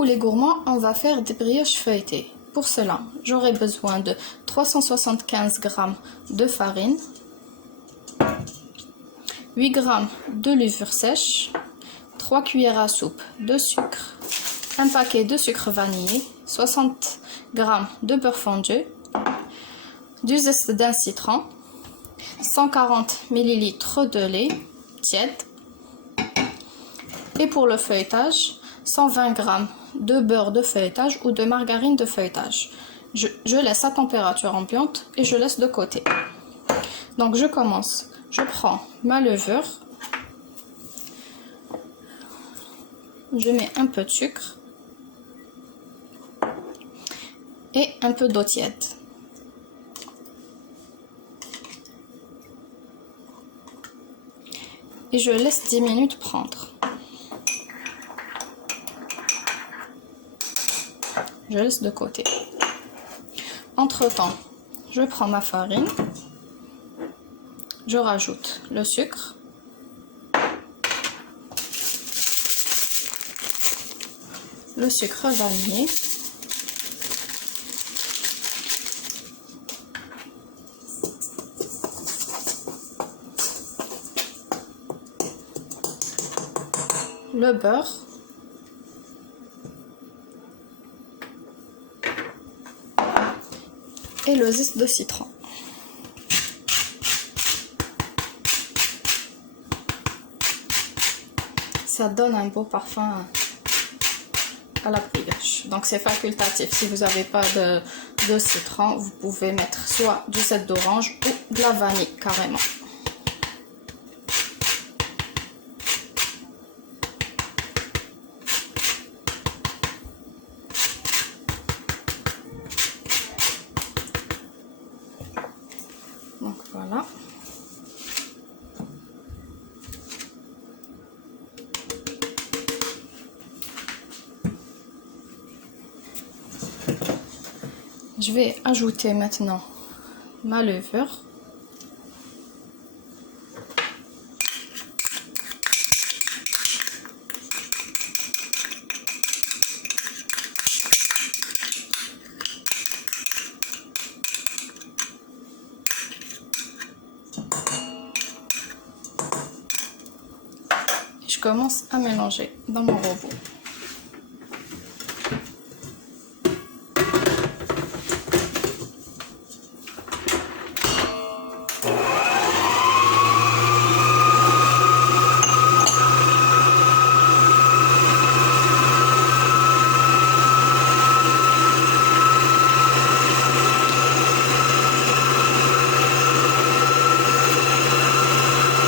coup, les gourmands, on va faire des brioches feuilletées. Pour cela, j'aurai besoin de 375 g de farine, 8 g de levure sèche, 3 cuillères à soupe de sucre, un paquet de sucre vanillé, 60 g de beurre fondu, du zeste d'un citron, 140 ml de lait tiède. Et pour le feuilletage, 120 g de beurre de feuilletage ou de margarine de feuilletage. Je laisse à température ambiante et je laisse de côté. Donc je commence. Je prends ma levure. Je mets un peu de sucre et un peu d'eau tiède. Et je laisse 10 minutes prendre. Je laisse de côté. Entre-temps, je prends ma farine, je rajoute le sucre, le sucre vanillé, le beurre, et le zeste de citron. Ça donne un beau parfum à la brioche. Donc c'est facultatif. Si vous n'avez pas de citron, vous pouvez mettre soit du zeste d'orange ou de la vanille carrément. Donc voilà. Je vais ajouter maintenant ma levure. Je commence à mélanger dans mon robot.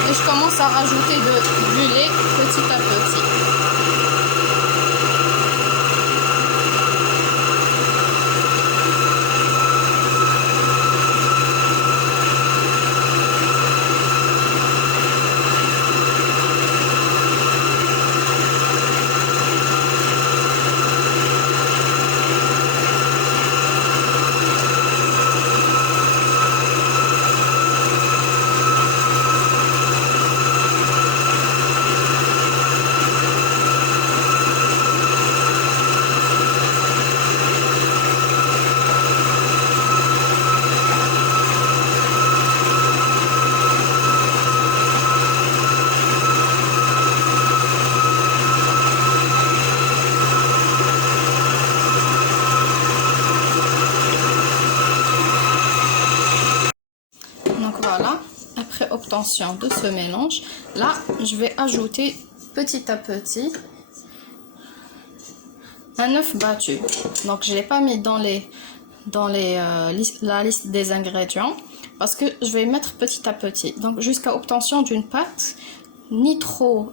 Et je commence à rajouter du lait petit à petit. Voilà, après obtention de ce mélange, là je vais ajouter petit à petit un œuf battu. Donc je l'ai pas mis dans la liste des ingrédients parce que je vais mettre petit à petit. Donc jusqu'à obtention d'une pâte ni trop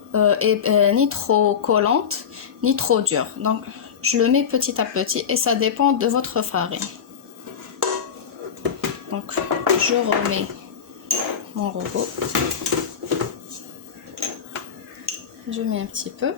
collante ni trop dure. Donc je le mets petit à petit et ça dépend de votre farine. Donc je remets mon robot, je mets un petit peu,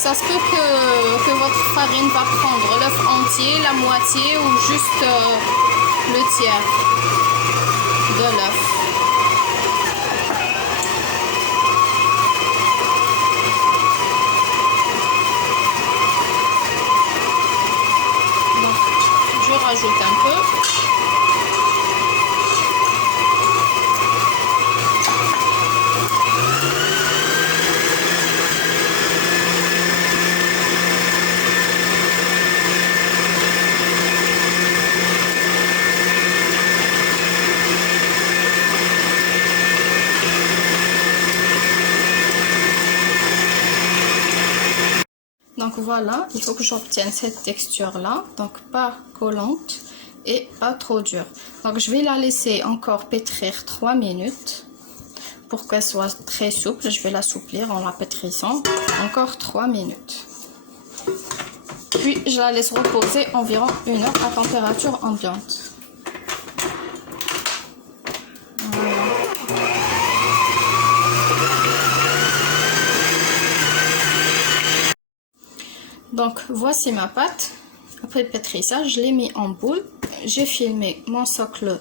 Ça se peut que votre farine va prendre l'œuf entier, la moitié ou juste le tiers de l'œuf. Donc, je rajoute un peu. Donc voilà, il faut que j'obtienne cette texture-là, donc pas collante et pas trop dure. Donc je vais la laisser encore pétrir 3 minutes pour qu'elle soit très souple. Je vais l'assouplir en la pétrissant encore 3 minutes. Puis je la laisse reposer environ 1 heure à température ambiante. Donc voici ma pâte. Après le pétrissage, je l'ai mis en boule. J'ai filmé mon socle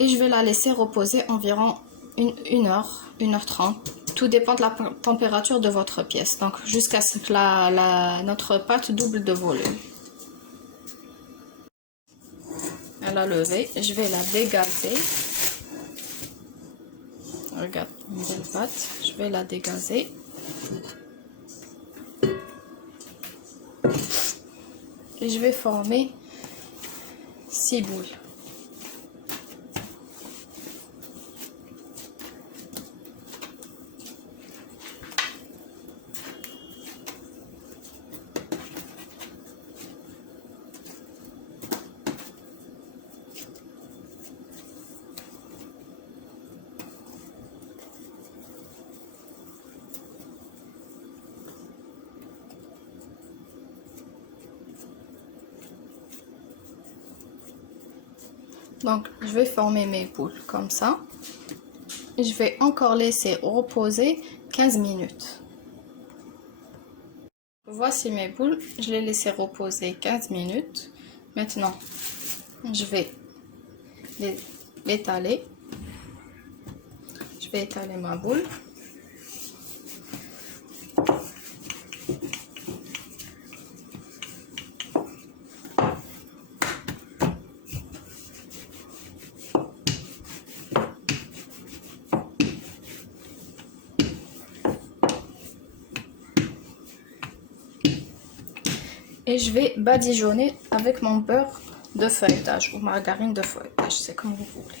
et je vais la laisser reposer environ 1 heure, 1h30. Tout dépend de la température de votre pièce. Donc jusqu'à ce que notre pâte double de volume. Elle a levé. Je vais la dégazer. Regarde, une belle pâte. Je vais la dégazer. Et je vais former 6 boules. Donc, je vais former mes boules comme ça. Et je vais encore laisser reposer 15 minutes. Voici mes boules. Je les laisse reposer 15 minutes. Maintenant, je vais les étaler. Je vais étaler ma boule. Et je vais badigeonner avec mon beurre de feuilletage ou margarine de feuilletage, c'est comme vous voulez.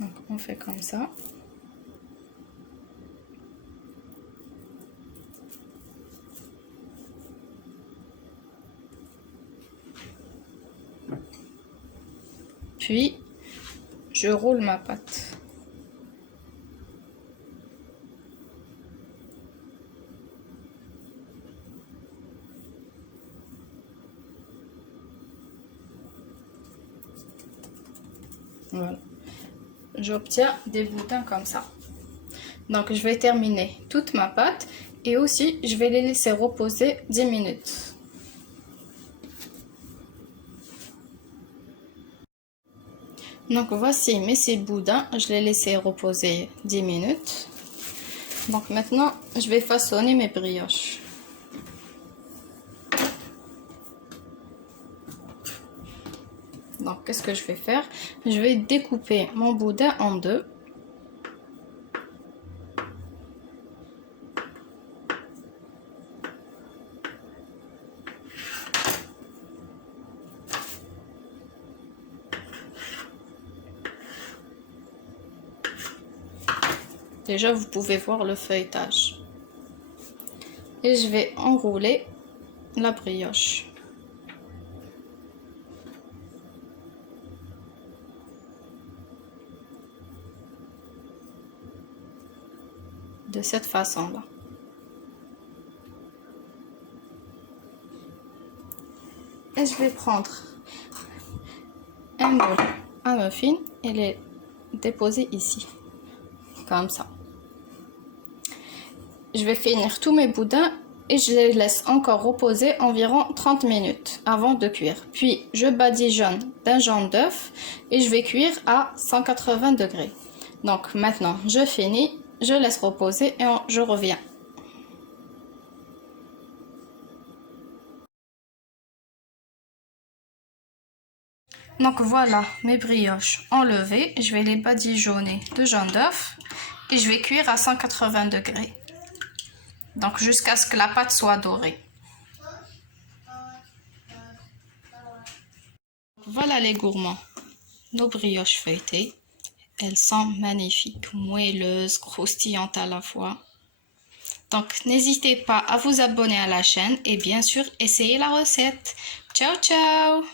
Donc on fait comme ça. Puis je roule ma pâte. Voilà. J'obtiens des boudins comme ça. Donc je vais terminer toute ma pâte et aussi je vais les laisser reposer 10 minutes. Donc voici mes 6 boudins, je les laissé reposer 10 minutes. Donc maintenant je vais façonner mes brioches. Donc qu'est-ce que je vais faire? Je vais découper mon boudin en deux. Déjà, vous pouvez voir le feuilletage. Et je vais enrouler la brioche. De cette façon-là. Et je vais prendre un bol à muffin et les déposer ici, comme ça. Je vais finir tous mes boudins et je les laisse encore reposer environ 30 minutes avant de cuire. Puis je badigeonne d'un jaune d'œuf et je vais cuire à 180 degrés. Donc maintenant je finis, je laisse reposer et je reviens. Donc voilà mes brioches enlevées, je vais les badigeonner de jaune d'œuf et je vais cuire à 180 degrés. Donc jusqu'à ce que la pâte soit dorée. Voilà les gourmands, nos brioches feuilletées. Elles sont magnifiques, moelleuses, croustillantes à la fois. Donc n'hésitez pas à vous abonner à la chaîne et bien sûr essayez la recette. Ciao ciao!